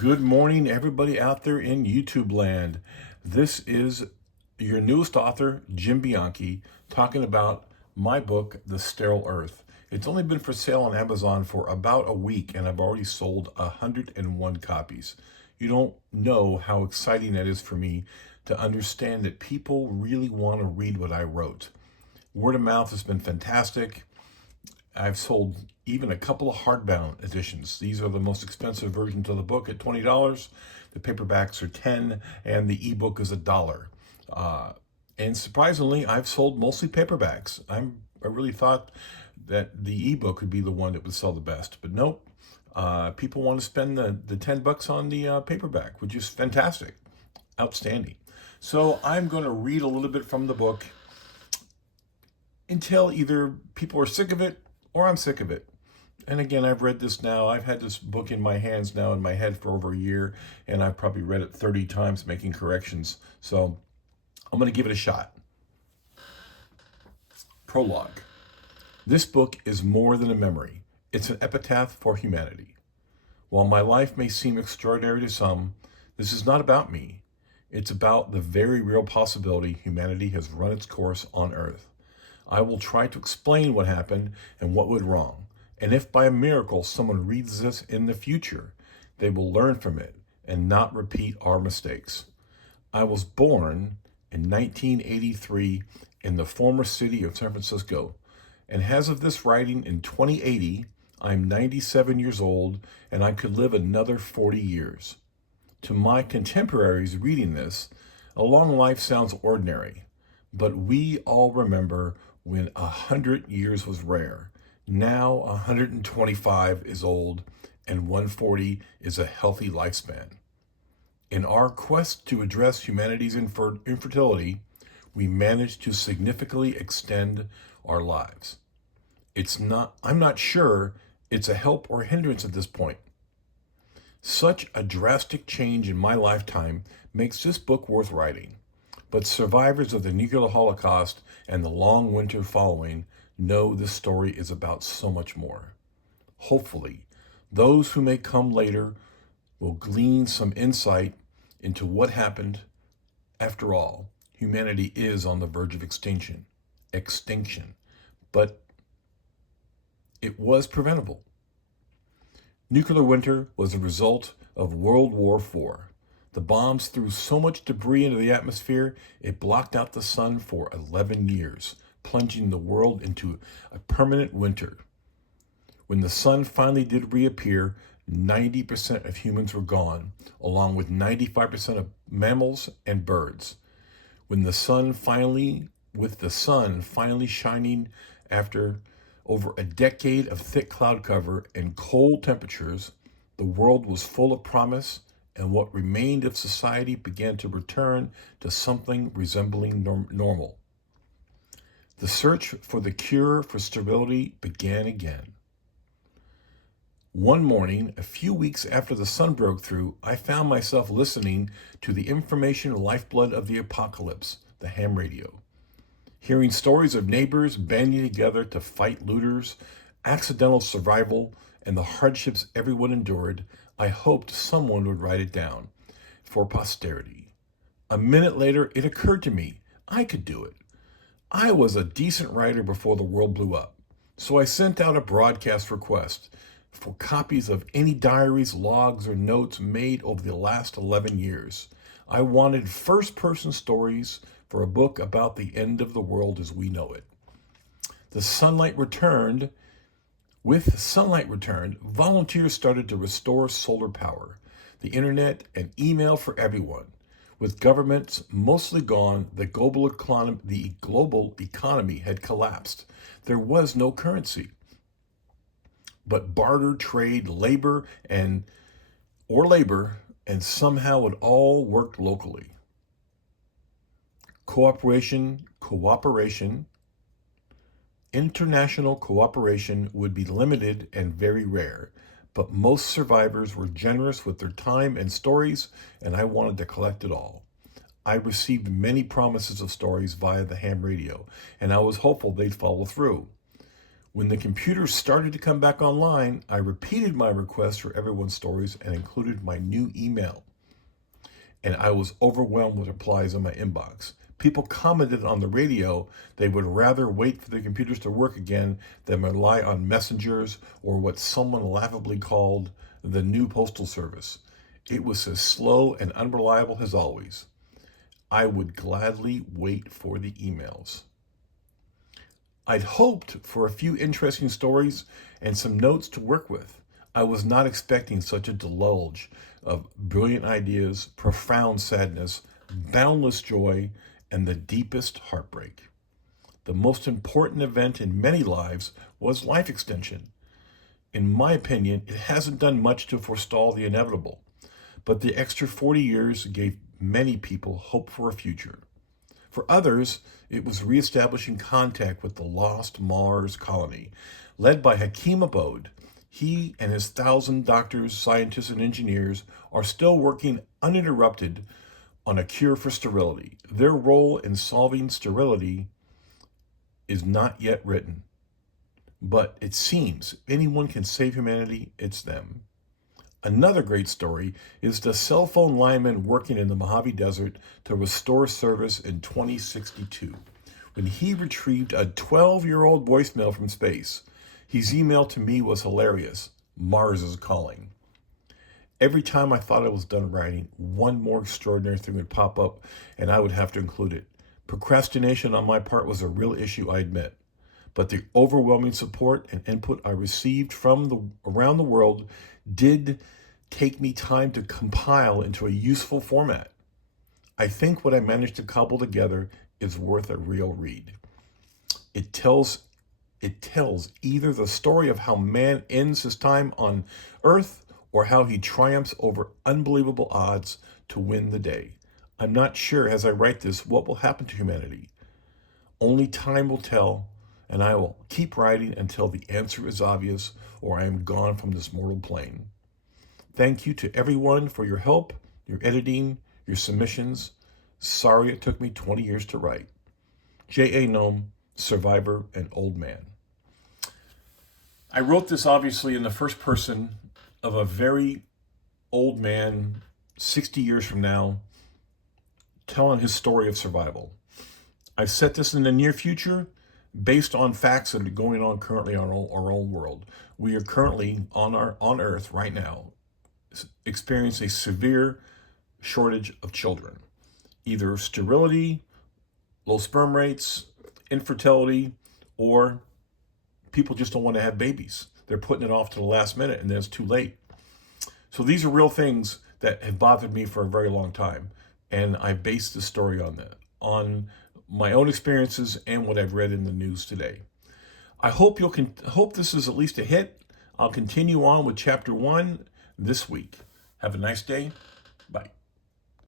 Good morning, everybody out there in YouTube land. This is your newest author, Jim Bianchi, talking about my book, The Sterile Earth. It's only been for sale on Amazon for about a week, and I've already sold 101 copies. You don't know how exciting that is for me to understand that people really want to read what I wrote. Word of mouth has been fantastic. I've sold even a couple of hardbound editions. These are the most expensive versions of the book at $20. The paperbacks are $10, and the ebook is $1. And surprisingly, I've sold mostly paperbacks. I really thought that the ebook would be the one that would sell the best, but nope. People want to spend the $10 on the paperback, which is fantastic, outstanding. So I'm going to read a little bit from the book until either people are sick of it or I'm sick of it. And again, I've read this now. I've had this book in my hands now in my head for over a year, and I've probably read it 30 times making corrections. So I'm going to give it a shot. Prologue. This book is more than a memory. It's an epitaph for humanity. While my life may seem extraordinary to some, this is not about me. It's about the very real possibility humanity has run its course on Earth. I will try to explain what happened and what went wrong. And if by a miracle someone reads this in the future, they will learn from it and not repeat our mistakes. I was born in 1983 in the former city of San Francisco, and as of this writing in 2080, I'm 97 years old and I could live another 40 years. To my contemporaries reading this, a long life sounds ordinary, but we all remember when 100 years was rare. Now 125 is old and 140 is a healthy lifespan. In our quest to address humanity's infertility, we managed to significantly extend our lives. I'm not sure it's a help or hindrance at this point. Such a drastic change in my lifetime makes this book worth writing. But survivors of the nuclear holocaust and the long winter following know this story is about so much more. Hopefully, those who may come later will glean some insight into what happened. After all, humanity is on the verge of extinction, but it was preventable. Nuclear winter was a result of World War IV. The bombs threw so much debris into the atmosphere, it blocked out the sun for 11 years, plunging the world into a permanent winter. When the sun finally did reappear, 90% of humans were gone, along with 95% of mammals and birds. With the sun finally shining after over a decade of thick cloud cover and cold temperatures, the world was full of promise, and what remained of society began to return to something resembling normal. The search for the cure for sterility began again. One morning, a few weeks after the sun broke through, I found myself listening to the information lifeblood of the apocalypse, the ham radio. Hearing stories of neighbors banding together to fight looters, accidental survival, and the hardships everyone endured, I hoped someone would write it down for posterity. A minute later, it occurred to me I could do it. I was a decent writer before the world blew up, so I sent out a broadcast request for copies of any diaries, logs, or notes made over the last 11 years. I wanted first-person stories for a book about the end of the world as we know it. With sunlight returned, volunteers started to restore solar power, the internet, and email for everyone. With governments mostly gone, the global economy had collapsed. There was no currency, but barter, trade, labor, and somehow it all worked locally. International cooperation would be limited and very rare, but most survivors were generous with their time and stories, and I wanted to collect it all. I received many promises of stories via the ham radio, and I was hopeful they'd follow through. When the computers started to come back online, I repeated my request for everyone's stories and included my new email. And I was overwhelmed with replies in my inbox. People commented on the radio they would rather wait for the computers to work again than rely on messengers or what someone laughably called the new postal service. It was as slow and unreliable as always. I would gladly wait for the emails. I'd hoped for a few interesting stories and some notes to work with. I was not expecting such a deluge of brilliant ideas, profound sadness, boundless joy, and the deepest heartbreak. The most important event in many lives was life extension. In my opinion, it hasn't done much to forestall the inevitable, but the extra 40 years gave many people hope for a future. For others, it was reestablishing contact with the lost Mars colony, led by Hakim Abode. He and his 1,000 doctors, scientists, and engineers are still working uninterrupted on a cure for sterility. Their role in solving sterility is not yet written, but it seems if anyone can save humanity, it's them. Another great story is the cell phone lineman working in the Mojave Desert to restore service in 2062. When he retrieved a 12-year-old voicemail from space, his email to me was hilarious. Mars is calling. Every time I thought I was done writing, one more extraordinary thing would pop up and I would have to include it. Procrastination on my part was a real issue, I admit. But the overwhelming support and input I received from around the world did take me time to compile into a useful format. I think what I managed to cobble together is worth a real read. It tells either the story of how man ends his time on Earth or how he triumphs over unbelievable odds to win the day. I'm not sure as I write this what will happen to humanity. Only time will tell, and I will keep writing until the answer is obvious or I am gone from this mortal plane. Thank you to everyone for your help, your editing, your submissions. Sorry it took me 20 years to write. J.A. Nome, Survivor and Old Man. I wrote this obviously in the first person of a very old man, 60 years from now, telling his story of survival. I've set this in the near future based on facts that are going on currently on our own world. We are currently on Earth right now experiencing a severe shortage of children. Either sterility, low sperm rates, infertility, or people just don't want to have babies. They're putting it off to the last minute and then it's too late. So these are real things that have bothered me for a very long time. And I based the story on that, on my own experiences and what I've read in the news today. I hope hope this is at least a hit. I'll continue on with chapter 1 this week. Have a nice day. Bye.